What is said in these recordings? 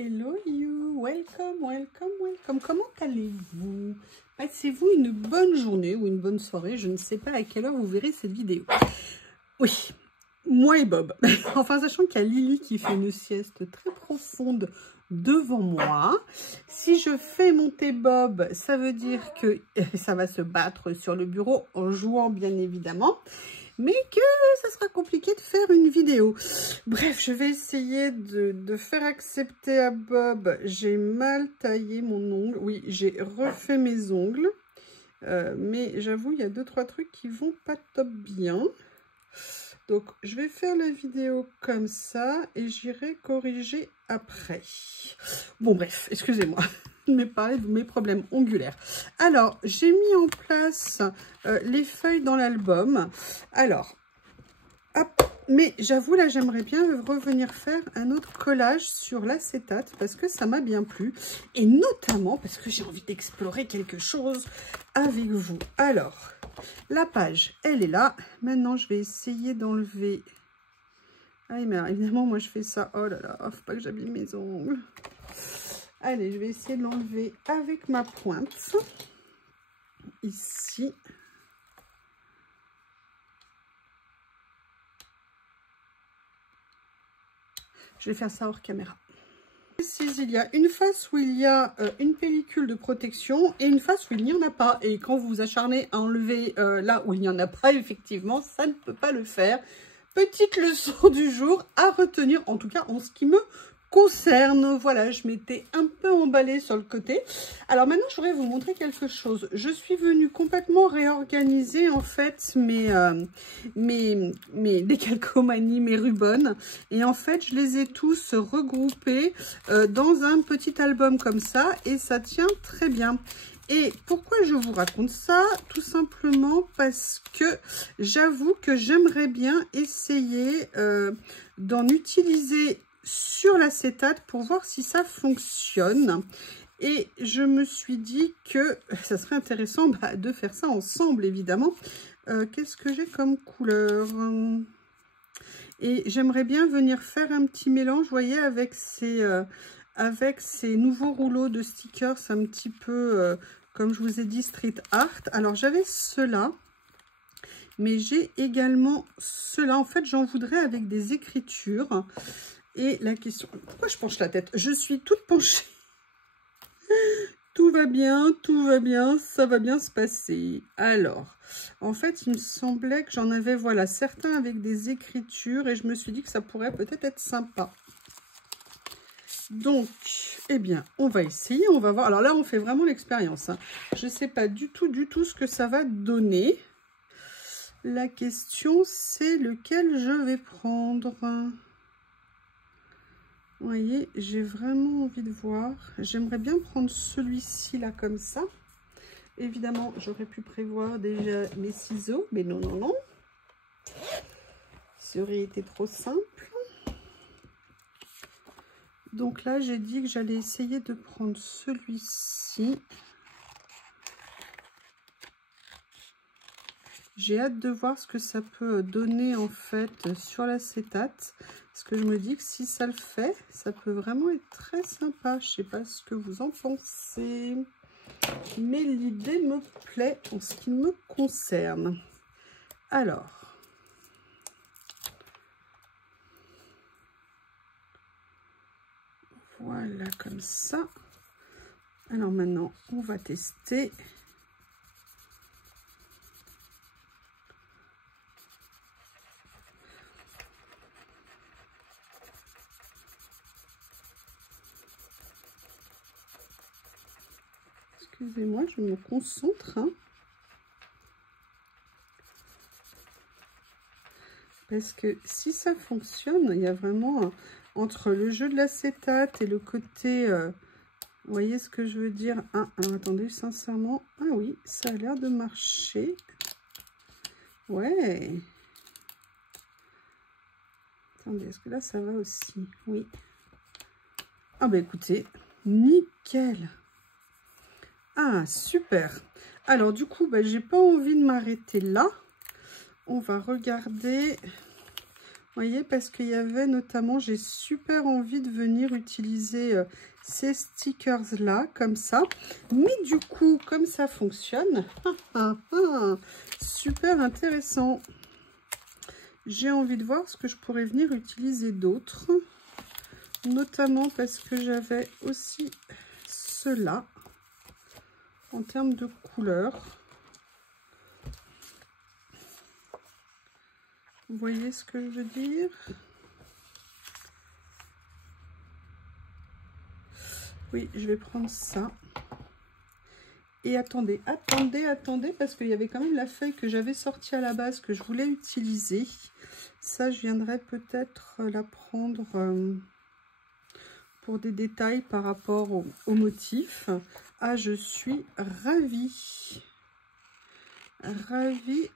Hello you, welcome, welcome, welcome. Comment allez-vous? Passez-vous une bonne journée ou une bonne soirée? Je ne sais pas à quelle heure vous verrez cette vidéo. Oui, moi et Bob. Enfin, sachant qu'il y a Lily qui fait une sieste très profonde devant moi. Si je fais monter Bob, ça veut dire que ça va se battre sur le bureau en jouant bien évidemment. Mais que ça sera compliqué de faire une vidéo. Bref, je vais essayer de faire accepter à Bob. J'ai mal taillé mon ongle. Oui, j'ai refait mes ongles. Mais j'avoue, il y a 2-3 trucs qui vont pas top bien. Donc, je vais faire la vidéo comme ça et j'irai corriger après. Bon, bref, excusez-moi. Mais parler de mes problèmes ongulaires. Alors, j'ai mis en place les feuilles dans l'album. Alors, hop, mais j'avoue, là, j'aimerais bien revenir faire un autre collage sur l'acétate parce que ça m'a bien plu. Et notamment parce que j'ai envie d'explorer quelque chose avec vous. Alors, la page, elle est là. Maintenant, je vais essayer d'enlever... Ah, mais évidemment, moi, je fais ça. Oh là là, faut pas que j'abîme mes ongles. Allez, je vais essayer de l'enlever avec ma pointe. Ici. Je vais faire ça hors caméra. Ici, il y a une face où il y a une pellicule de protection et une face où il n'y en a pas. Et quand vous vous acharnez à enlever là où il n'y en a pas, effectivement, ça ne peut pas le faire. Petite leçon du jour à retenir, en tout cas en ce qui me concerne. Voilà, je m'étais un peu emballée sur le côté. Alors maintenant, je voudrais vous montrer quelque chose. Je suis venue complètement réorganiser en fait mes décalcomanies, mes rubans. Et en fait, je les ai tous regroupés dans un petit album comme ça. Et ça tient très bien. Et pourquoi je vous raconte ça? Tout simplement parce que j'avoue que j'aimerais bien essayer d'en utiliser sur l'acétate pour voir si ça fonctionne. Et je me suis dit que ça serait intéressant de faire ça ensemble, évidemment. Qu'est-ce que j'ai comme couleur? Et j'aimerais bien venir faire un petit mélange, vous voyez, avec ces nouveaux rouleaux de stickers un petit peu, comme je vous ai dit, street art. Alors, j'avais ceux-là, mais j'ai également ceux-là. En fait, j'en voudrais avec des écritures. Et la question... Pourquoi je penche la tête? Je suis toute penchée. Tout va bien, ça va bien se passer. Alors, en fait, il me semblait que j'en avais, voilà, certains avec des écritures. Et je me suis dit que ça pourrait peut-être être sympa. Donc, eh bien, on va essayer, on va voir. Alors là, on fait vraiment l'expérience, hein. Je ne sais pas du tout ce que ça va donner. La question, c'est lequel je vais prendre. Vous voyez, j'ai vraiment envie de voir. J'aimerais bien prendre celui-ci là comme ça. Évidemment, j'aurais pu prévoir déjà mes ciseaux, mais non, non, non. Ça aurait été trop simple. Donc là, j'ai dit que j'allais essayer de prendre celui-ci. J'ai hâte de voir ce que ça peut donner en fait sur l'acétate. Parce que je me dis que si ça le fait, ça peut vraiment être très sympa. Je ne sais pas ce que vous en pensez. Mais l'idée me plaît en ce qui me concerne. Alors. Voilà, comme ça. Alors maintenant, on va tester. Excusez-moi, je me concentre, hein. Parce que si ça fonctionne, il y a vraiment entre le jeu de l'acétate et le côté... vous voyez ce que je veux dire? Attendez, sincèrement... Ah oui, ça a l'air de marcher. Ouais. Attendez, est-ce que là, ça va aussi? Oui. Ah bah écoutez, nickel. Ah, super. Alors, du coup, bah, j'ai pas envie de m'arrêter là. On va regarder. voyez, parce qu'il y avait notamment, j'ai super envie de venir utiliser ces stickers là, comme ça. Mais du coup, comme ça fonctionne, super intéressant. J'ai envie de voir ce que je pourrais venir utiliser d'autres. Notamment parce que j'avais aussi cela en termes de couleurs. Vous voyez ce que je veux dire? Oui, je vais prendre ça. Et attendez, parce qu'il y avait quand même la feuille que j'avais sortie à la base, que je voulais utiliser. Ça, je viendrai peut-être la prendre pour des détails par rapport au motif. Ah, je suis ravie. Ravie,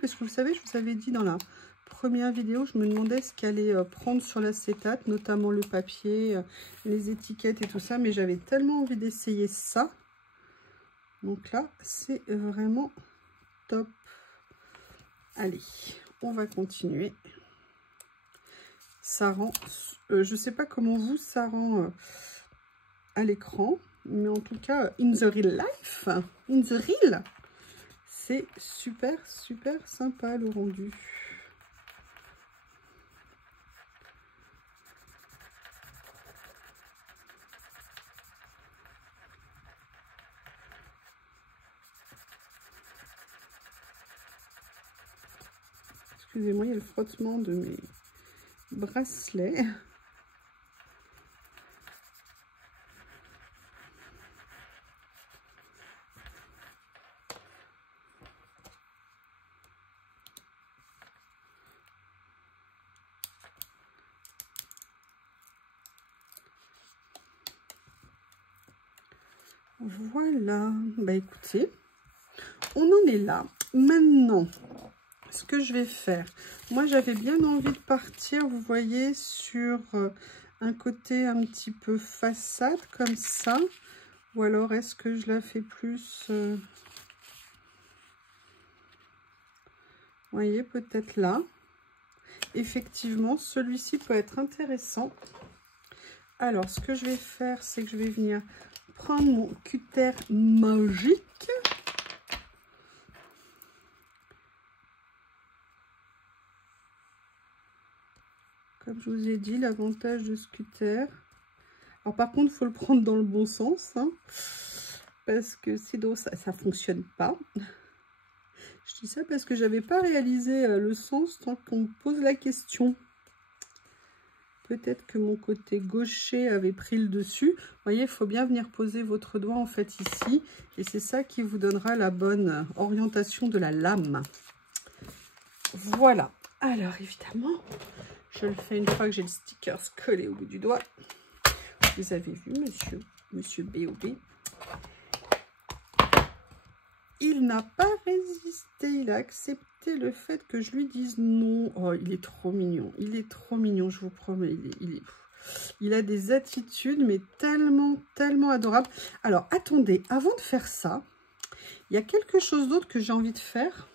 parce que vous savez, je vous avais dit dans la première vidéo, je me demandais ce qu'allait prendre sur l'acétate, notamment le papier, les étiquettes et tout ça, mais j'avais tellement envie d'essayer ça. Donc là, c'est vraiment top. Allez, on va continuer. Ça rend, je sais pas comment vous, ça rend à l'écran, mais en tout cas, in the real life, in the real, c'est super sympa le rendu. Excusez-moi, il y a le frottement de mes bracelets. Voilà, bah écoutez, on en est là. Maintenant, ce que je vais faire, moi j'avais bien envie de partir, vous voyez, sur un côté un petit peu façade comme ça, ou alors est-ce que je la fais plus, vous voyez, peut-être là. Effectivement, celui-ci peut être intéressant. Alors, ce que je vais faire, c'est que je vais venir prendre mon cutter magique. Comme je vous ai dit, l'avantage de ce cutter. Alors par contre, il faut le prendre dans le bon sens, hein, parce que sinon ça ne fonctionne pas. Je dis ça parce que j'avais pas réalisé le sens tant qu'on me pose la question. Peut-être que mon côté gaucher avait pris le dessus. Vous voyez, il faut bien venir poser votre doigt en fait ici. Et c'est ça qui vous donnera la bonne orientation de la lame. Voilà. Alors évidemment, je le fais une fois que j'ai le sticker collé au bout du doigt. Vous avez vu, monsieur B.O.B. Il n'a pas résisté, il a accepté le fait que je lui dise non. Oh, il est trop mignon, je vous promets, il a des attitudes, mais tellement adorables. Alors, attendez, avant de faire ça, il y a quelque chose d'autre que j'ai envie de faire.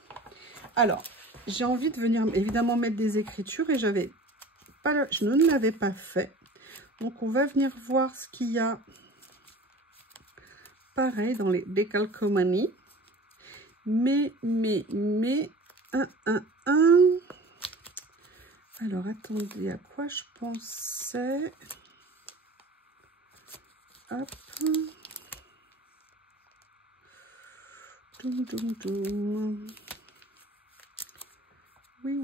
Alors, j'ai envie de venir, évidemment, mettre des écritures, et je ne l'avais pas fait. Donc, on va venir voir ce qu'il y a, pareil, dans les décalcomanies. Mais, alors, attendez, à quoi je pensais? Hop. Oui.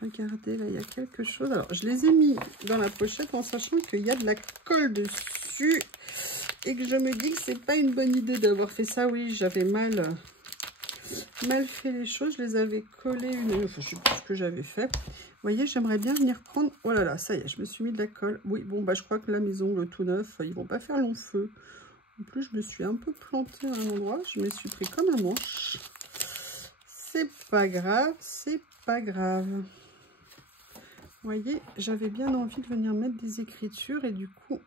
Regardez, là, il y a quelque chose. Alors, je les ai mis dans la pochette en sachant qu'il y a de la colle dessus. Et que je me dis que c'est pas une bonne idée d'avoir fait ça. Oui, j'avais mal fait les choses. Je les avais collées enfin, je sais plus ce que j'avais fait. Vous voyez, j'aimerais bien venir prendre... Oh là là, ça y est, je me suis mis de la colle. Oui, bon, bah je crois que là, mes ongles tout neufs, ils vont pas faire long feu. En plus, je me suis un peu plantée à un endroit. Je me suis pris comme un manche. C'est pas grave, c'est pas grave. Vous voyez, j'avais bien envie de venir mettre des écritures et du coup...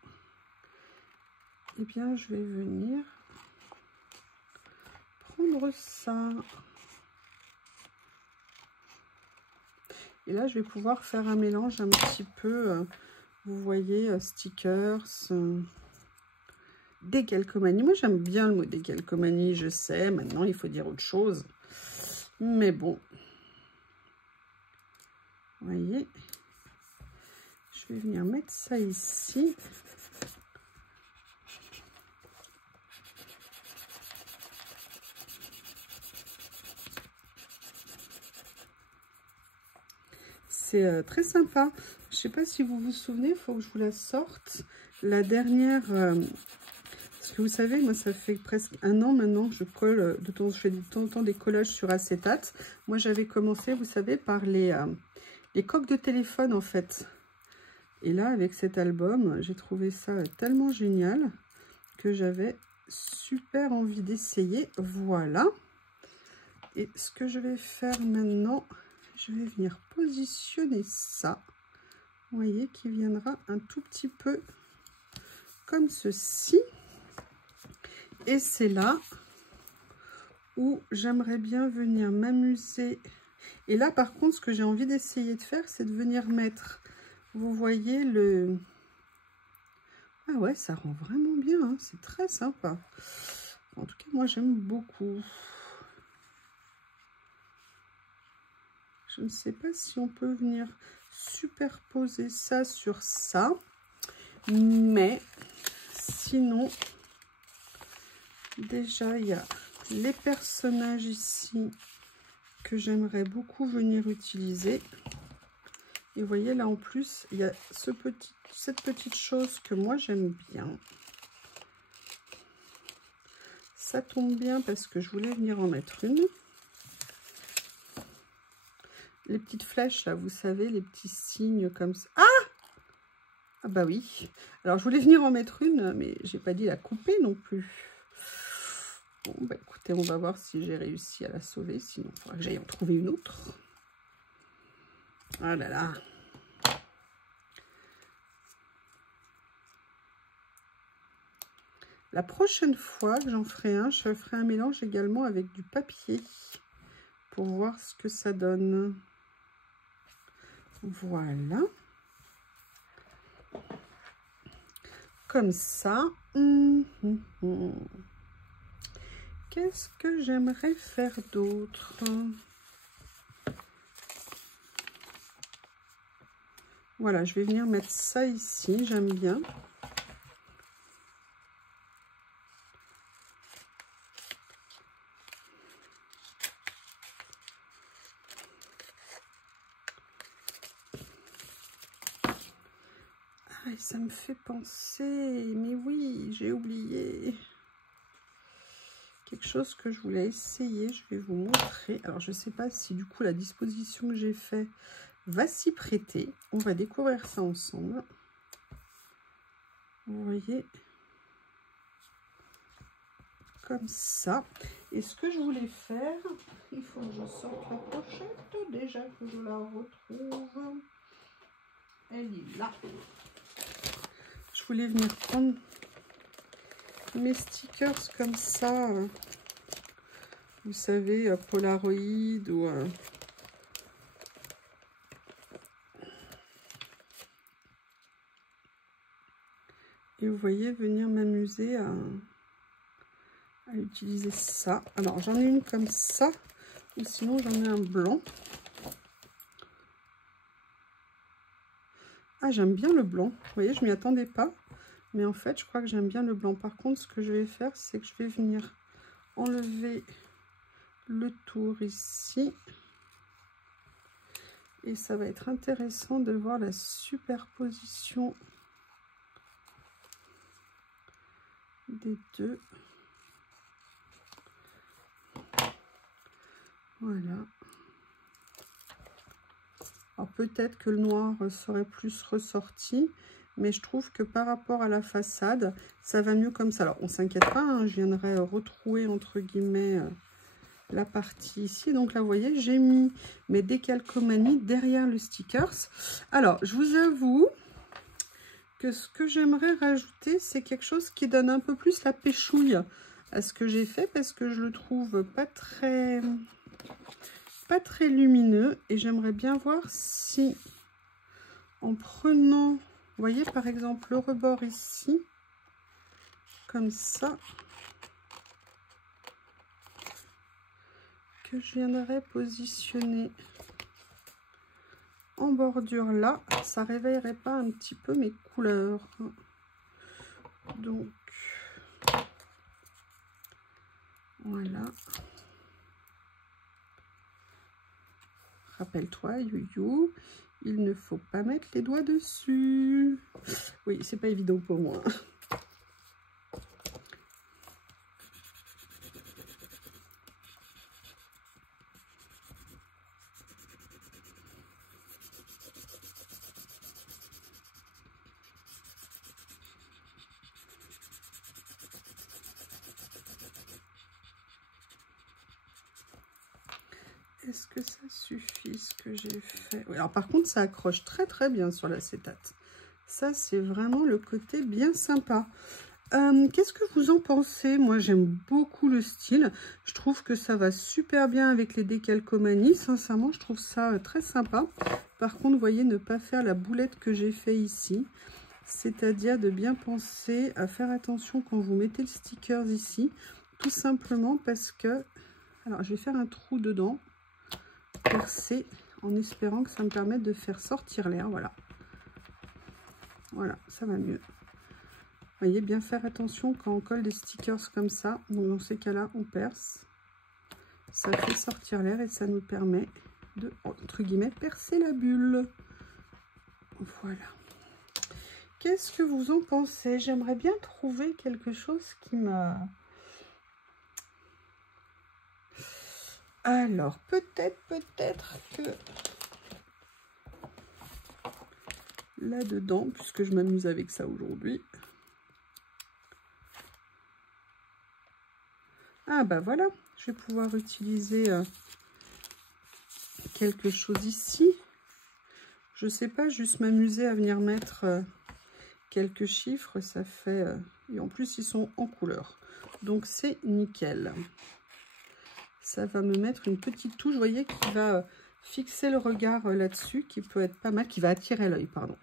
Eh bien, je vais venir prendre ça. Et là, je vais pouvoir faire un mélange un petit peu, vous voyez, stickers, décalcomanie. Moi, j'aime bien le mot décalcomanie, je sais. Maintenant, il faut dire autre chose. Mais bon. Vous voyez, je vais venir mettre ça ici. C'est très sympa. Je ne sais pas si vous vous souvenez, il faut que je vous la sorte. La dernière, parce que vous savez, moi ça fait presque 1 an maintenant que je colle, je fais de temps en temps des collages sur acétate. Moi j'avais commencé, vous savez, par les coques de téléphone en fait. Et là, avec cet album, j'ai trouvé ça tellement génial que j'avais super envie d'essayer. Voilà. Et ce que je vais faire maintenant, je vais venir positionner ça. Vous voyez, qui viendra un tout petit peu comme ceci. Et c'est là où j'aimerais bien venir m'amuser. Et là, par contre, ce que j'ai envie d'essayer de faire, c'est de venir mettre, vous voyez, le... Ah ouais, ça rend vraiment bien, hein. C'est très sympa. En tout cas, moi, j'aime beaucoup. Je ne sais pas si on peut venir superposer ça sur ça. Mais sinon, déjà, il y a les personnages ici que j'aimerais beaucoup venir utiliser. Et vous voyez, là, en plus, il y a cette petite chose que moi, j'aime bien. Ça tombe bien parce que je voulais venir en mettre une. Les petites flèches, là, vous savez, les petits signes comme ça. Ah bah oui. Alors, je voulais venir en mettre une, mais j'ai pas dit la couper non plus. Bon, bah écoutez, on va voir si j'ai réussi à la sauver. Sinon, il faudra que j'aille en trouver une autre. Ah là là. La prochaine fois que j'en ferai un, je ferai un mélange également avec du papier pour voir ce que ça donne. Voilà. Comme ça. Qu'est-ce que j'aimerais faire d'autre? Voilà, je vais venir mettre ça ici. J'aime bien. Ah, et ça me fait penser, mais oui, j'ai oublié quelque chose que je voulais essayer. Je vais vous montrer. Alors, je ne sais pas si du coup la disposition que j'ai fait va s'y prêter. On va découvrir ça ensemble. Vous voyez, comme ça. Et ce que je voulais faire, il faut que je sorte la pochette déjà que je la retrouve. Elle est là. Je voulais venir prendre mes stickers comme ça, vous savez, Polaroid ou et vous voyez, venir m'amuser à utiliser ça. Alors j'en ai une comme ça, ou sinon j'en ai un blanc. Ah, j'aime bien le blanc. Vous voyez, je m'y attendais pas. Mais en fait, je crois que j'aime bien le blanc. Par contre, ce que je vais faire, c'est que je vais venir enlever le tour ici. Et ça va être intéressant de voir la superposition des deux. Voilà. Alors peut-être que le noir serait plus ressorti, mais je trouve que par rapport à la façade, ça va mieux comme ça. Alors on s'inquiète pas, hein, je viendrai retrouver entre guillemets la partie ici. Donc là, vous voyez, j'ai mis mes décalcomanies derrière le stickers. Alors, je vous avoue que ce que j'aimerais rajouter, c'est quelque chose qui donne un peu plus la péchouille à ce que j'ai fait, parce que je le trouve pas très pas très lumineux et j'aimerais bien voir si en prenant, vous voyez par exemple le rebord ici, comme ça, que je viendrais positionner en bordure là, ça réveillerait pas un petit peu mes couleurs. Donc voilà. Rappelle-toi, Youyou, il ne faut pas mettre les doigts dessus. Oui, c'est pas évident pour moi. Est-ce que ça suffit ce que j'ai fait? Oui, alors par contre, ça accroche très très bien sur l'acétate. Ça, c'est vraiment le côté bien sympa. Qu'est-ce que vous en pensez? Moi, j'aime beaucoup le style. Je trouve que ça va super bien avec les décalcomanies. Sincèrement, je trouve ça très sympa. Par contre, vous voyez, ne pas faire la boulette que j'ai fait ici. C'est-à-dire de bien penser à faire attention quand vous mettez le sticker ici. Tout simplement parce que... Alors, je vais faire un trou dedans. Percer en espérant que ça me permette de faire sortir l'air. Voilà. Voilà, ça va mieux. Vous voyez, bien faire attention quand on colle des stickers comme ça. Donc dans ces cas-là, on perce. Ça fait sortir l'air et ça nous permet de, entre guillemets, percer la bulle. Voilà. Qu'est-ce que vous en pensez? J'aimerais bien trouver quelque chose qui m'a... Alors, peut-être que là-dedans, puisque je m'amuse avec ça aujourd'hui. Ah bah voilà, je vais pouvoir utiliser quelque chose ici. Je sais pas, juste m'amuser à venir mettre quelques chiffres, ça fait... et en plus, ils sont en couleur. Donc, c'est nickel. Ça va me mettre une petite touche, vous voyez, qui va fixer le regard là-dessus, qui peut être pas mal, qui va attirer l'œil, pardon.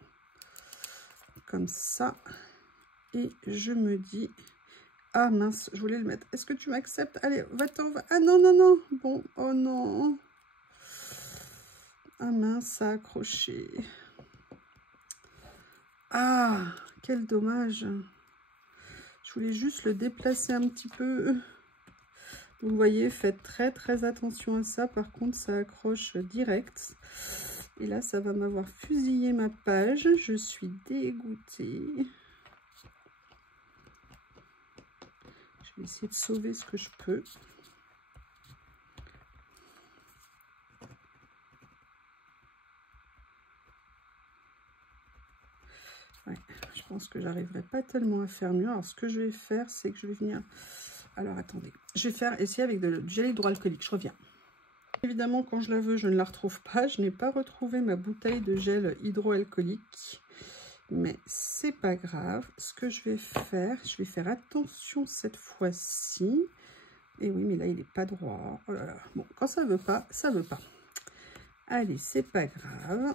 Comme ça. Et je me dis... Ah mince, je voulais le mettre. Est-ce que tu m'acceptes? Allez, va-t'en, va. Ah non, non, non. Bon, oh non. Ah mince, ça a accroché. Ah, quel dommage. Je voulais juste le déplacer un petit peu. Vous voyez, faites très très attention à ça. Par contre, ça accroche direct. Et là, ça va m'avoir fusillé ma page. Je suis dégoûtée. Je vais essayer de sauver ce que je peux. Ouais, je pense que j'arriverai pas tellement à faire mieux. Alors, ce que je vais faire, c'est que je vais venir... Alors, attendez. Je vais essayer avec du gel hydroalcoolique. Je reviens. Évidemment, quand je la veux, je ne la retrouve pas. Je n'ai pas retrouvé ma bouteille de gel hydroalcoolique. Mais c'est pas grave. Ce que je vais faire attention cette fois-ci. Et oui, mais là, il n'est pas droit. Oh là là. Bon, quand ça veut pas, ça veut pas. Allez, c'est pas grave.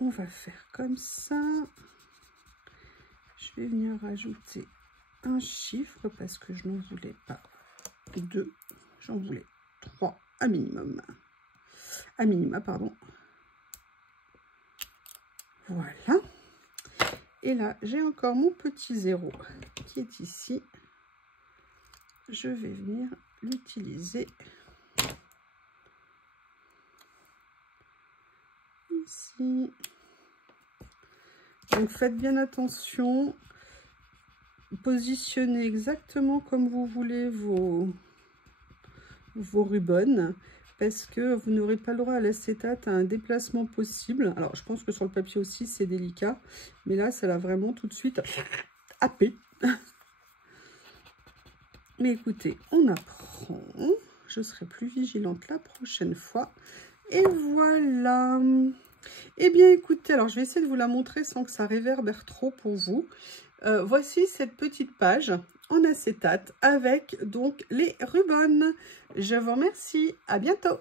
On va faire comme ça. Je vais venir rajouter un chiffre parce que je n'en voulais pas 2. J'en voulais 3 à minimum. À minima, pardon. Voilà. Et là, j'ai encore mon petit 0 qui est ici. Je vais venir l'utiliser ici. Donc, faites bien attention. Positionnez exactement comme vous voulez vos rubans. Parce que vous n'aurez pas le droit à l'acétate à un déplacement possible. Alors, je pense que sur le papier aussi, c'est délicat. Mais là, ça l'a vraiment tout de suite happé. Mais écoutez, on apprend. Je serai plus vigilante la prochaine fois. Et voilà. Eh bien, écoutez, alors je vais essayer de vous la montrer sans que ça réverbère trop pour vous. Voici cette petite page en acétate avec donc les rubans. Je vous remercie, à bientôt.